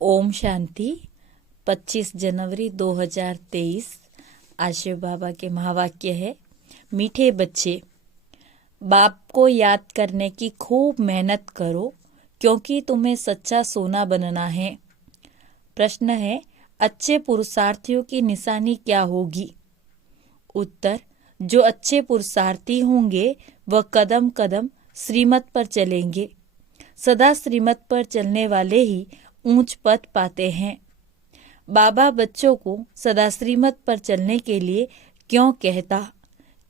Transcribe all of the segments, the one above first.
ओम शांति। 25 जनवरी 2023 आशय बाबा के महावाक्य है, मीठे बच्चे, बाप को याद करने की खूब मेहनत करो क्योंकि तुम्हें सच्चा सोना बनना है। प्रश्न है, अच्छे पुरुषार्थियों की निशानी क्या होगी? उत्तर, जो अच्छे पुरुषार्थी होंगे वह कदम कदम श्रीमत पर चलेंगे। सदा श्रीमत पर चलने वाले ही ऊंच पद पाते हैं। बाबा बच्चों को सदा श्रीमत पर चलने के लिए क्यों कहता?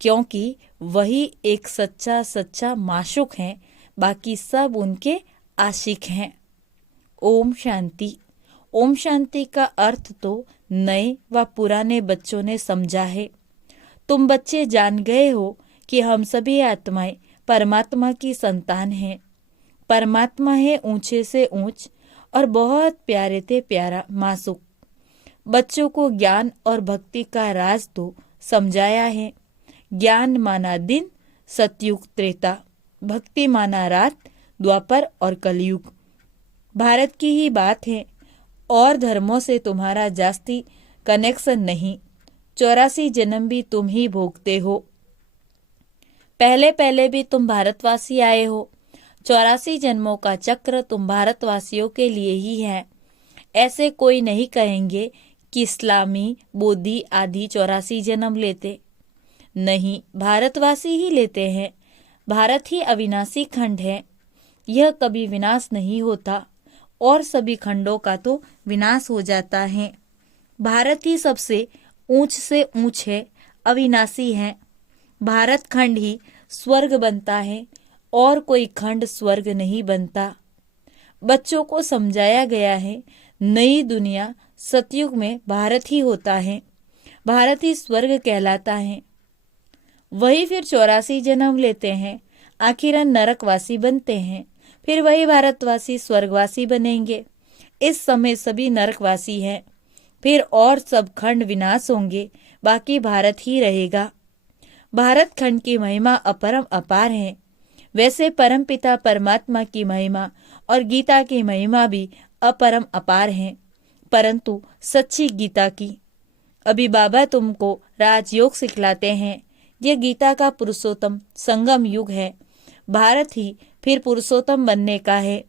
क्योंकि वही एक सच्चा माशूक है, बाकी सब उनके आशिक हैं। ओम शांति। ओम शांति का अर्थ तो नए व पुराने बच्चों ने समझा है। तुम बच्चे जान गए हो कि हम सभी आत्माएं परमात्मा की संतान हैं। परमात्मा है ऊंचे से ऊंच और बहुत प्यारे से प्यारा मासूक। बच्चों को ज्ञान और भक्ति का राज तो समझाया है। ज्ञान माना दिन, सतयुग त्रेता, भक्ति माना रात, द्वापर और कलयुग। भारत की ही बात है और धर्मों से तुम्हारा जास्ती कनेक्शन नहीं। 84 जन्म भी तुम ही भोगते हो। पहले पहले भी तुम भारतवासी आए हो। 84 जन्मों का चक्र तुम भारतवासियों के लिए ही है। ऐसे कोई नहीं कहेंगे कि इस्लामी, बोधी आदि 84 जन्म लेते नहीं, भारतवासी ही लेते हैं। भारत ही अविनाशी खंड है, यह कभी विनाश नहीं होता और सभी खंडों का तो विनाश हो जाता है। भारत ही सबसे ऊंच से ऊंच है, अविनाशी है। भारत खंड ही स्वर्ग बनता है और कोई खंड स्वर्ग नहीं बनता। बच्चों को समझाया गया है, नई दुनिया सतयुग में भारत ही होता है, भारत ही स्वर्ग कहलाता है। वही फिर 84 जन्म लेते हैं, आखिर नरकवासी बनते हैं, फिर वही भारतवासी स्वर्गवासी बनेंगे। इस समय सभी नरकवासी हैं, फिर और सब खंड विनाश होंगे, बाकी भारत ही रहेगा। भारत खंड की महिमा अपरम अपार है। वैसे परमपिता परमात्मा की महिमा और गीता की महिमा भी अपरम अपार है, परंतु सच्ची गीता की। अभी बाबा तुमको राजयोग सिखलाते हैं। यह गीता का पुरुषोत्तम संगम युग है। भारत ही फिर पुरुषोत्तम बनने का है।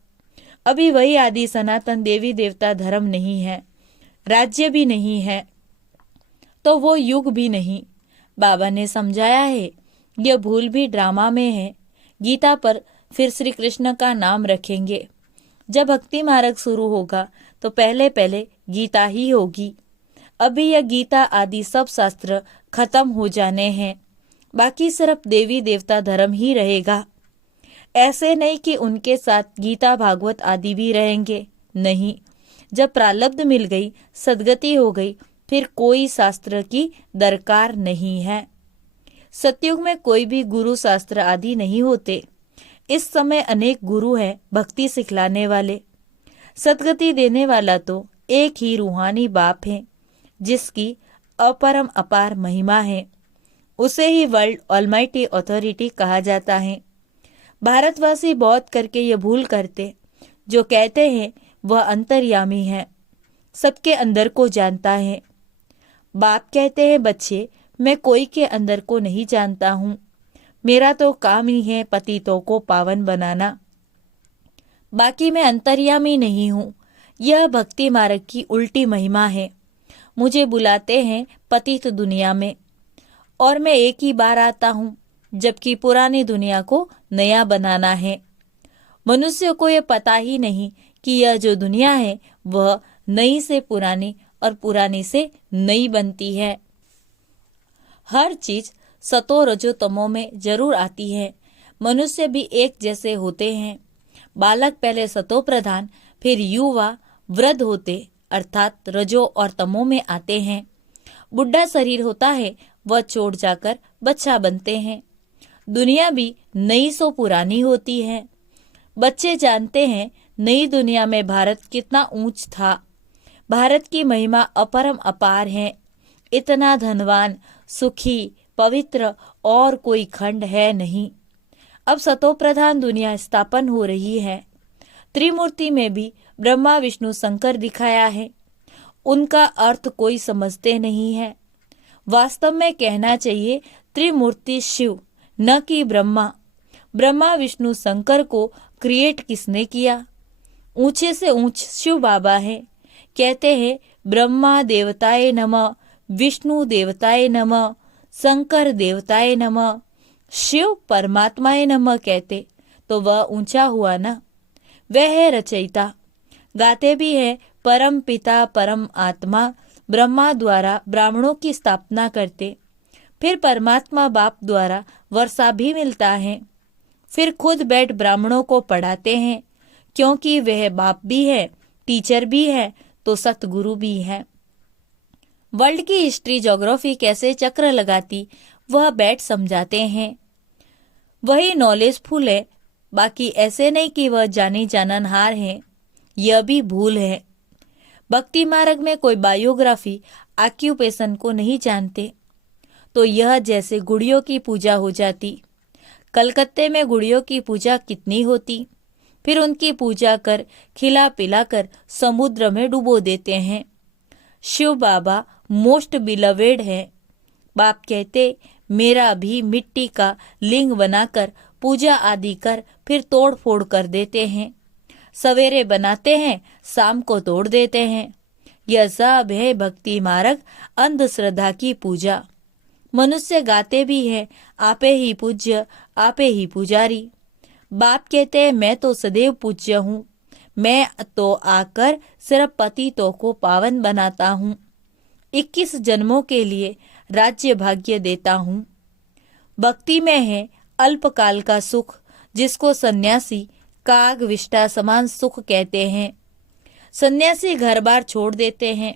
अभी वही आदि सनातन देवी देवता धर्म नहीं है, राज्य भी नहीं है, तो वो युग भी नहीं। बाबा ने समझाया है, यह भूल भी ड्रामा में है। गीता पर फिर श्री कृष्ण का नाम रखेंगे। जब भक्ति मार्ग शुरू होगा तो पहले पहले गीता ही होगी। अभी यह गीता आदि सब शास्त्र खत्म हो जाने हैं, बाकी सिर्फ देवी देवता धर्म ही रहेगा। ऐसे नहीं कि उनके साथ गीता भागवत आदि भी रहेंगे, नहीं। जब प्रारब्ध मिल गई, सदगति हो गई, फिर कोई शास्त्र की दरकार नहीं है। सतयुग में कोई भी गुरु शास्त्र आदि नहीं होते। इस समय अनेक गुरु हैं भक्ति सिखलाने वाले। सदगति देने वाला तो एक ही रूहानी बाप है, जिसकी अपरम अपार महिमा है। उसे ही वर्ल्ड ऑलमाइटी अथॉरिटी कहा जाता है। भारतवासी बहुत करके ये भूल करते, जो कहते हैं वह अंतर्यामी है, सबके अंदर को जानता है। बाप कहते हैं, बच्चे, मैं कोई के अंदर को नहीं जानता हूँ। मेरा तो काम ही है पतितों को पावन बनाना, बाकी मैं अंतर्यामी नहीं हूँ। यह भक्ति मार्ग की उल्टी महिमा है। मुझे बुलाते हैं पतित दुनिया में और मैं एक ही बार आता हूँ, जबकि पुरानी दुनिया को नया बनाना है। मनुष्य को यह पता ही नहीं कि यह जो दुनिया है वह नई से पुरानी और पुरानी से नई बनती है। हर चीज सतो रजो तमो में जरूर आती है। मनुष्य भी एक जैसे होते हैं। बालक पहले सतो प्रधान, फिर युवा वृद्ध होते अर्थात रजो और तमो में आते हैं। बुढ़ा शरीर होता है, वह छोड़ जाकर बच्चा बनते हैं। दुनिया भी नई सो पुरानी होती है। बच्चे जानते हैं नई दुनिया में भारत कितना ऊंच था। भारत की महिमा अपरम अपार है। इतना धनवान, सुखी, पवित्र और कोई खंड है नहीं। अब सतो प्रधान दुनिया स्थापन हो रही है। त्रिमूर्ति में भी ब्रह्मा विष्णु शंकर दिखाया है, उनका अर्थ कोई समझते नहीं है। वास्तव में कहना चाहिए त्रिमूर्ति शिव, न कि ब्रह्मा। ब्रह्मा विष्णु शंकर को क्रिएट किसने किया? ऊंचे से ऊंच शिव बाबा है। कहते हैं ब्रह्मा देवताए नमः, विष्णु देवताए नमः, शंकर देवताए नमः, शिव परमात्माए नमः कहते तो वह ऊंचा हुआ ना। वह है रचयिता। गाते भी है परम पिता परम आत्मा ब्रह्मा द्वारा ब्राह्मणों की स्थापना करते, फिर परमात्मा बाप द्वारा वर्षा भी मिलता है, फिर खुद बैठ ब्राह्मणों को पढ़ाते हैं, क्योंकि वह बाप भी है, टीचर भी है, तो सतगुरु भी है। वर्ल्ड की हिस्ट्री ज्योग्राफी कैसे चक्र लगाती वह बैठ समझाते हैं। वही नॉलेजफुल है, बाकी ऐसे नहीं कि वह जानी जाननहार है, यह भी भूल है। भक्ति मार्ग में कोई बायोग्राफी ऑक्यूपेशन को नहीं जानते तो यह जैसे गुड़ियों की पूजा हो जाती। कलकत्ते में गुड़ियों की पूजा कितनी होती, फिर उनकी पूजा कर खिला पिला कर समुद्र में डुबो देते हैं। शिव बाबा मोस्ट बिलवेड है। बाप कहते मेरा भी मिट्टी का लिंग बनाकर पूजा आदि कर फिर तोड़ फोड़ कर देते हैं। सवेरे बनाते हैं, शाम को तोड़ देते हैं। यह सब है भक्ति मार्ग अंधश्रद्धा की पूजा। मनुष्य गाते भी है आपे ही पूज्य आपे ही पुजारी। बाप कहते हैं मैं तो सदैव पूज्य हूँ, मैं तो आकर सिर्फ पतितों को पावन बनाता हूँ। 21 जन्मों के लिए राज्य भाग्य देता हूँ। भक्ति में है अल्पकाल का सुख, जिसको सन्यासी काग विष्टा समान सुख कहते हैं। सन्यासी घर बार छोड़ देते हैं,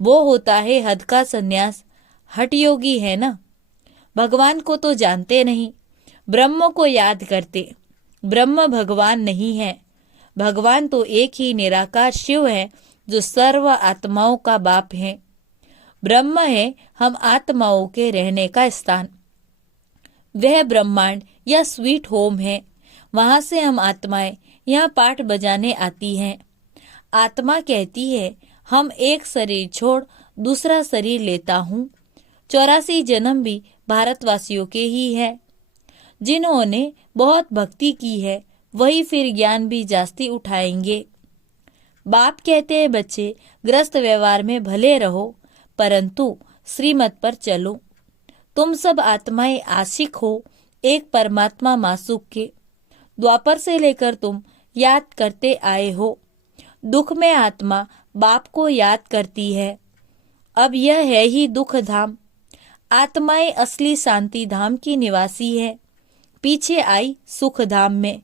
वो होता है हद का सन्यास, हठ योगी है ना। भगवान को तो जानते नहीं, ब्रह्म को याद करते। ब्रह्म भगवान नहीं है, भगवान तो एक ही निराकार शिव है जो सर्व आत्माओं का बाप है। ब्रह्म है हम आत्माओं के रहने का स्थान। वह ब्रह्मांड या स्वीट होम है, वहां से हम आत्माएं यहाँ पाठ बजाने आती हैं। आत्मा कहती है हम एक शरीर छोड़ दूसरा शरीर लेता हूँ। 84 जन्म भी भारतवासियों के ही है। जिन्होंने बहुत भक्ति की है वही फिर ज्ञान भी जास्ती उठाएंगे। बाप कहते हैं बच्चे ग्रस्त व्यवहार में भले रहो, परंतु श्रीमत पर चलो। तुम सब आत्माएं आशिक हो एक परमात्मा मासूक के। द्वापर से लेकर तुम याद करते आए हो। दुख में आत्मा बाप को याद करती है। अब यह है ही दुख धाम। आत्माएं असली शांति धाम की निवासी है। पीछे आई सुख धाम में,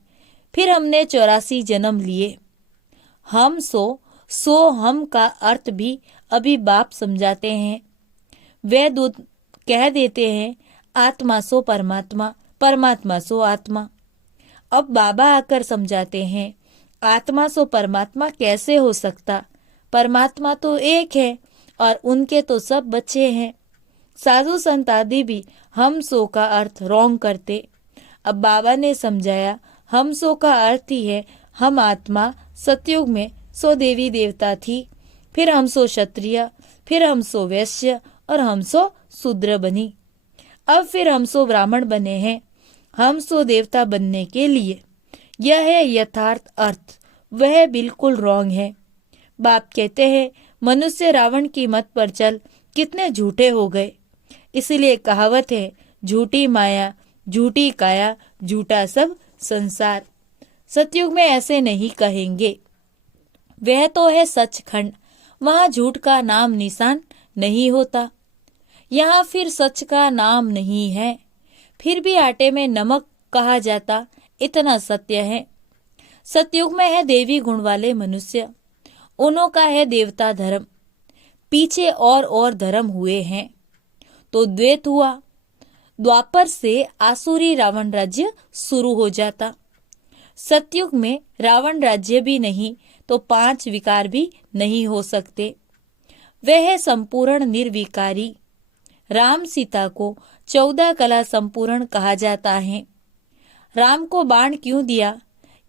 फिर हमने 84 जन्म लिए। हम सो हम का अर्थ भी अभी बाप समझाते हैं। वे दूत कह देते हैं आत्मा सो परमात्मा, परमात्मा सो आत्मा। अब बाबा आकर समझाते हैं आत्मा सो परमात्मा कैसे हो सकता, परमात्मा तो एक है और उनके तो सब बच्चे हैं। साधु संत आदि भी हम सो का अर्थ रॉन्ग करते। अब बाबा ने समझाया हम सो का अर्थ ही है हम आत्मा। सतयुग में 100 देवी देवता थी, फिर हम सो क्षत्रिय, फिर हम सो वैश्य और हम सो शूद्र बनी। अब फिर हम सो ब्राह्मण बने हैं, हम सो देवता बनने के लिए। यह है यथार्थ अर्थ, वह बिल्कुल रॉन्ग है। बाप कहते हैं मनुष्य रावण की मत पर चल कितने झूठे हो गए। इसलिए कहावत है झूठी माया झूठी काया झूठा सब संसार। सतयुग में ऐसे नहीं कहेंगे। वह तो है सचखंड, वहां झूठ का नाम निशान नहीं होता। यहाँ फिर सच का नाम नहीं है, फिर भी आटे में नमक कहा जाता, इतना सत्य है। सतयुग में है देवी गुण वाले मनुष्य, उन्हों का है देवता धर्म। पीछे और धर्म हुए हैं तो द्वैत हुआ। द्वापर से आसुरी रावण राज्य शुरू हो जाता। सतयुग में रावण राज्य भी नहीं तो 5 विकार भी नहीं हो सकते। वह है संपूर्ण निर्विकारी। राम सीता को 14 कला संपूर्ण कहा जाता है। राम को बाण क्यों दिया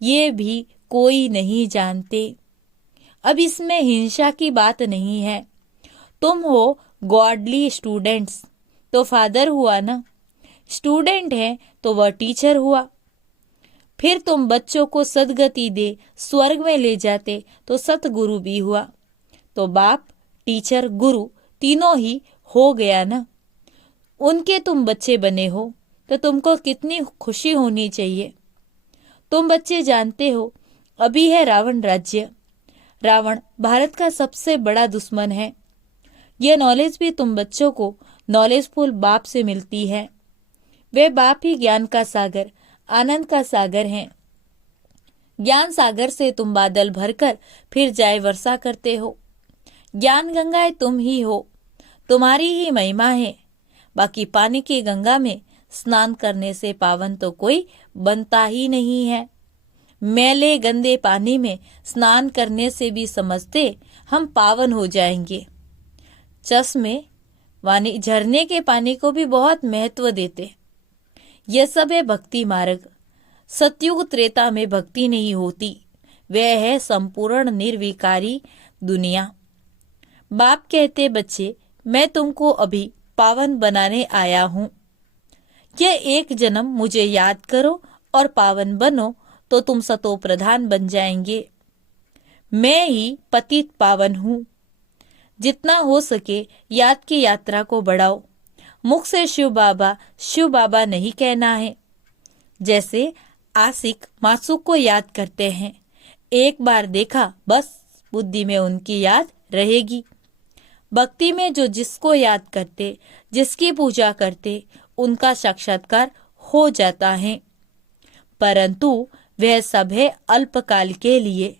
ये भी कोई नहीं जानते। अब इसमें हिंसा की बात नहीं है। तुम हो गॉडली स्टूडेंट्स तो फादर हुआ ना, स्टूडेंट है तो वह टीचर हुआ। फिर तुम बच्चों को सदगति दे स्वर्ग में ले जाते तो सतगुरु भी हुआ। तो बाप, टीचर, गुरु तीनों ही हो गया ना। उनके तुम बच्चे बने हो तो तुमको कितनी खुशी होनी चाहिए। तुम बच्चे जानते हो अभी है रावण राज्य। रावण भारत का सबसे बड़ा दुश्मन है। यह नॉलेज भी तुम बच्चों को नॉलेजफुल बाप से मिलती है। वे बाप ही ज्ञान का सागर, आनंद का सागर हैं। ज्ञान सागर से तुम बादल भरकर फिर जाए वर्षा करते हो। ज्ञान गंगाएं तुम ही हो, तुम्हारी ही महिमा है। बाकी पानी की गंगा में स्नान करने से पावन तो कोई बनता ही नहीं है। मैले गंदे पानी में स्नान करने से भी समझते हम पावन हो जाएंगे। चश्मे वानी झरने के पानी को भी बहुत महत्व देते। यह सब है भक्ति मार्ग। सतयुग त्रेता में भक्ति नहीं होती, वह है संपूर्ण निर्विकारी दुनिया। बाप कहते, बच्चे मैं तुमको अभी पावन बनाने आया हूं। यह एक जन्म मुझे याद करो और पावन बनो तो तुम सतो प्रधान बन जाएंगे। मैं ही पतित पावन हूं। जितना हो सके याद की यात्रा को बढ़ाओ। मुख से शिव बाबा नहीं कहना है। जैसे आशिक मासूक को याद करते हैं, एक बार देखा बस बुद्धि में उनकी याद रहेगी। भक्ति में जो जिसको याद करते, जिसकी पूजा करते, उनका साक्षात्कार हो जाता है। परंतु वह सब है अल्पकाल के लिए।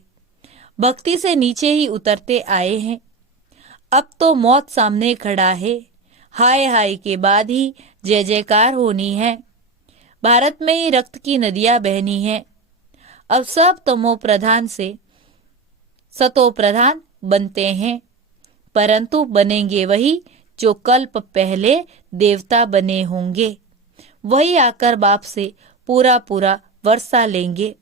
भक्ति से नीचे ही उतरते आए हैं। अब तो मौत सामने खड़ा है। हाय हाय के बाद ही जय जयकार होनी है। भारत में ही रक्त की नदियां बहनी हैं। अब सब तमो प्रधान से सतो प्रधान बनते हैं, परंतु बनेंगे वही जो कल्प पहले देवता बने होंगे। वही आकर बाप से पूरा वर्षा लेंगे।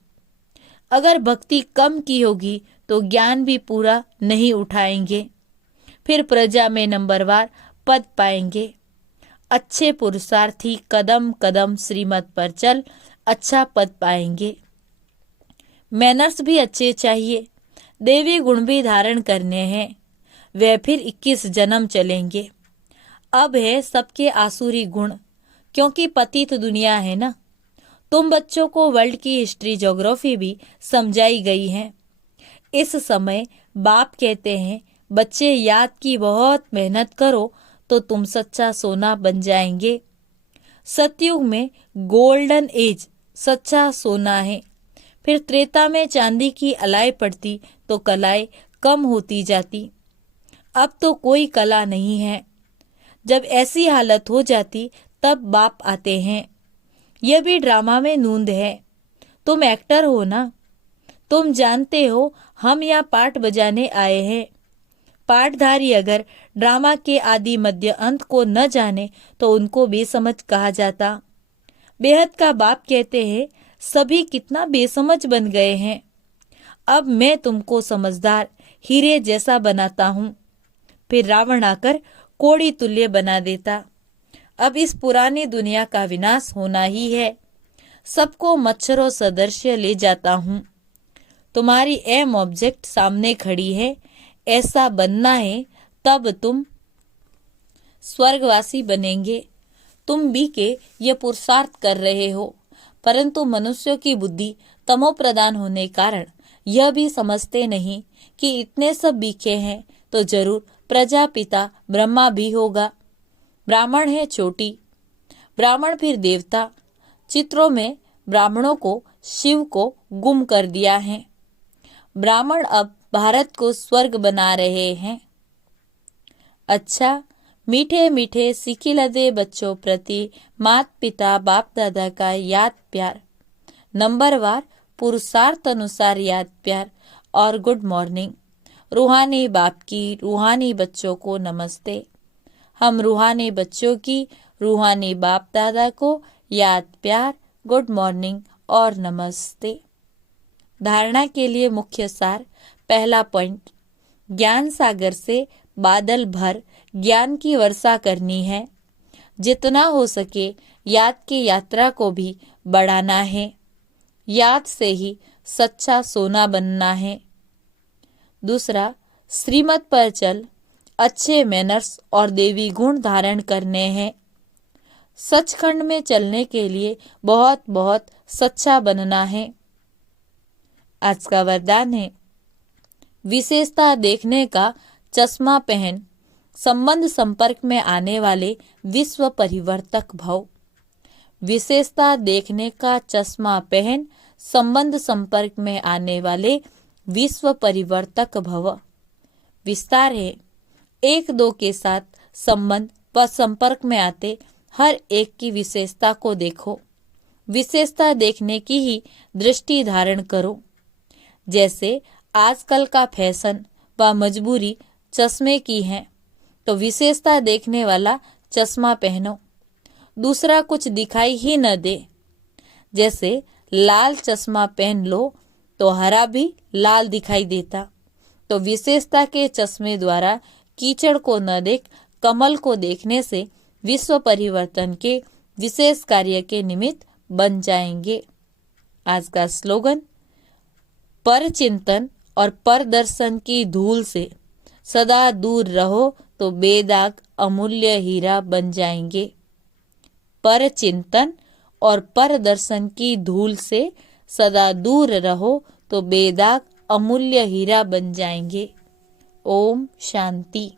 अगर भक्ति कम की होगी तो ज्ञान भी पूरा नहीं उठाएंगे। फिर प्रजा में नंबरवार पद पाएंगे। अच्छे पुरुषार्थी कदम कदम श्रीमत पर चल अच्छा पद पाएंगे। मैनर्स भी अच्छे चाहिए, देवी गुण भी धारण करने हैं। वे फिर 21 जन्म चलेंगे। अब है सबके आसुरी गुण, क्योंकि पतित दुनिया है ना। तुम बच्चों को वर्ल्ड की हिस्ट्री ज्योग्राफी भी समझाई गई है। इस समय बाप कहते हैं, बच्चे याद की बहुत मेहनत करो तो तुम सच्चा सोना बन जाएंगे। सतयुग में गोल्डन एज सच्चा सोना है। फिर त्रेता में चांदी की अलाई पड़ती तो कलाई कम होती जाती। अब तो कोई कला नहीं है। जब ऐसी हालत हो जाती तब बाप आते हैं। यह भी ड्रामा में नूंद है। तुम एक्टर हो ना, तुम जानते हो हम यहाँ पाठ बजाने आए हैं। पाठधारी अगर ड्रामा के आदि मध्य अंत को न जाने तो उनको बेसमझ कहा जाता। बेहद का बाप कहते हैं, सभी कितना बेसमझ बन गए हैं। अब मैं तुमको समझदार हीरे जैसा बनाता हूँ। फिर रावण आकर कोड़ी तुल्य बना देता। अब इस पुरानी दुनिया का विनाश होना ही है। सबको मच्छरों सदृश्य ले जाता हूँ। तुम्हारी एम ऑब्जेक्ट सामने खड़ी है, ऐसा बनना है, तब तुम स्वर्गवासी बनेंगे। तुम भी के ये पुरुषार्थ कर रहे हो, परंतु मनुष्यों की बुद्धि तमो प्रधान होने कारण यह भी समझते नहीं कि इतने सब बीखे हैं तो जरूर प्रजापिता ब्रह्मा भी होगा। ब्राह्मण है चोटी, ब्राह्मण फिर देवता। चित्रों में ब्राह्मणों को शिव को गुम कर दिया है। ब्राह्मण अब भारत को स्वर्ग बना रहे हैं। अच्छा, मीठे मीठे सिखिलदे बच्चों प्रति माता पिता बाप दादा का याद प्यार, नंबरवार पुरुषार्थ अनुसार याद प्यार और गुड मॉर्निंग। रूहानी बाप की रूहानी बच्चों को नमस्ते। हम रूहानी बच्चों की रूहानी बाप दादा को याद प्यार, गुड मॉर्निंग और नमस्ते। धारणा के लिए मुख्य सार, पहला पॉइंट, ज्ञान सागर से बादल भर ज्ञान की वर्षा करनी है। जितना हो सके याद की यात्रा को भी बढ़ाना है। याद से ही सच्चा सोना बनना है। दूसरा, श्रीमत पर चल, अच्छे मैनर्स और देवी गुण धारण करने हैं। सचखंड में चलने के लिए बहुत बहुत सच्चा बनना है। आज का वरदान है, विशेषता देखने का चश्मा पहन, संबंध संपर्क में आने वाले विश्व परिवर्तक भव। विशेषता देखने का चश्मा पहन, संबंध संपर्क में आने वाले विश्व परिवर्तक भव। विस्तार है, एक दो के साथ संबंध व संपर्क में आते हर एक की विशेषता को देखो। विशेषता देखने की ही दृष्टि धारण करो। जैसे आजकल का फैशन व मजबूरी चश्मे की है, तो विशेषता देखने वाला चश्मा पहनो, दूसरा कुछ दिखाई ही न दे। जैसे लाल चश्मा पहन लो तो हरा भी लाल दिखाई देता, तो विशेषता के चश्मे द्वारा कीचड़ को न देख कमल को देखने से विश्व परिवर्तन के विशेष कार्य के निमित्त बन जाएंगे। आज का स्लोगन, पर चिंतन और पर दर्शन की धूल से सदा दूर रहो तो बेदाग अमूल्य हीरा बन जाएंगे। पर चिंतन और पर दर्शन की धूल से सदा दूर रहो तो बेदाग अमूल्य हीरा बन जाएंगे। ओम शांति।